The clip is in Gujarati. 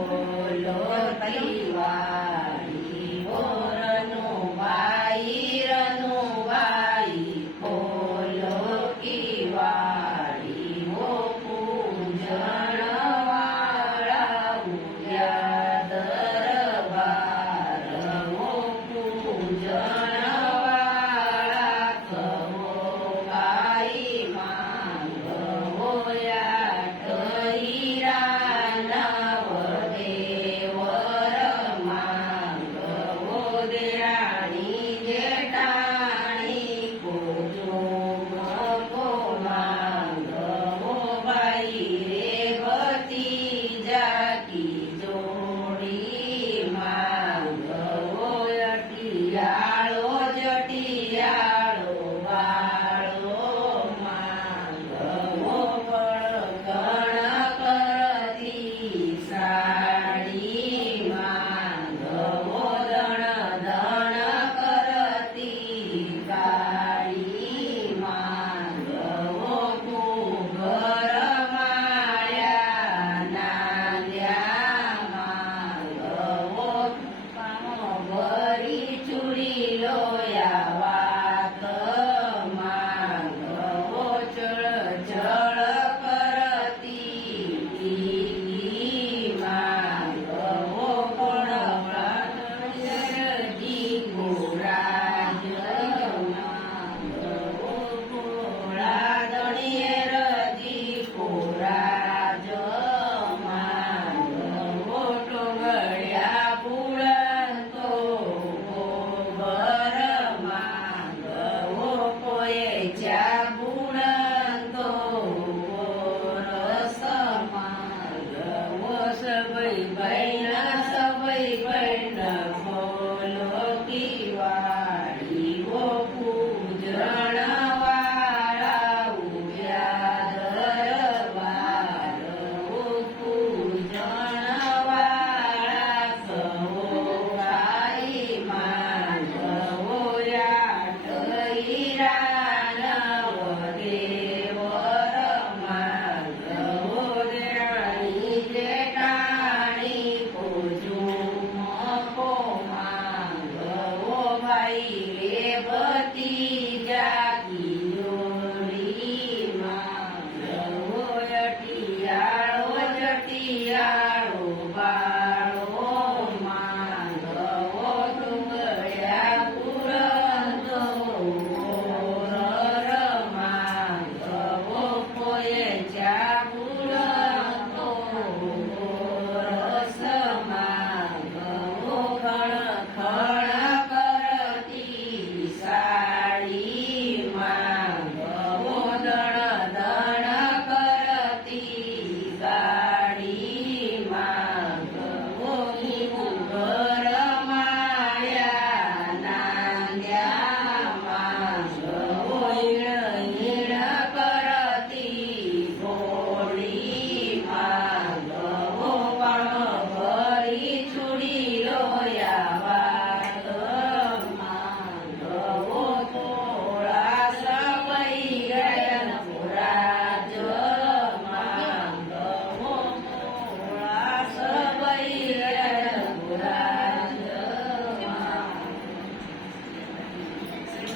બોલો દિવાળી મોરનું ભાઈ રનું ભાઈ બોલો દિવાળી હો પૂજન વાળા ઉદ્યા દરબાર હો પૂજન વાળા કહો ભાઈ માંગ હોયા હીરા નવ દેવર માંગ હો દેરાણી જેઠાણી પૂજો મકો માંગ હો ભાઈ રે ભતીજા કી જોડી માંગ હો અટિયાળો જટિયાળો વાળો માંગ હો ગણ કરતી સાડી માંગ હો દણ દણ કરતી ગાડી માંગ હો ઘર માળ્યા નાલ્યા માંગ હો ભરી ચૂડી લોયા વાત માંગ હો ચળ ચળ કરતી પીલી માંગ હો પણ જી ગોરાજ માંગ હો ગોળા દણીએ રજી કોરાજ માંગ હો ટોગળ્યા પુળંતો ગોબર માંગ હો કોએ ચા પુળંતો ગોરસ માંગ હો સભઈ બહેન બોલો દિવાળી હો પૂજન વાળા ઉદ્યા દરબાર હો પૂજન વાળા કહો ભાઈ માંગ હો યાટ હીરા નવ દેવર માંગ હો દેરાણી જેઠાણી પૂજો મકો માંગ હો ભાઈ રે ભતીજા કી જોડી માંગ હો અટિયાળો જટિયાળો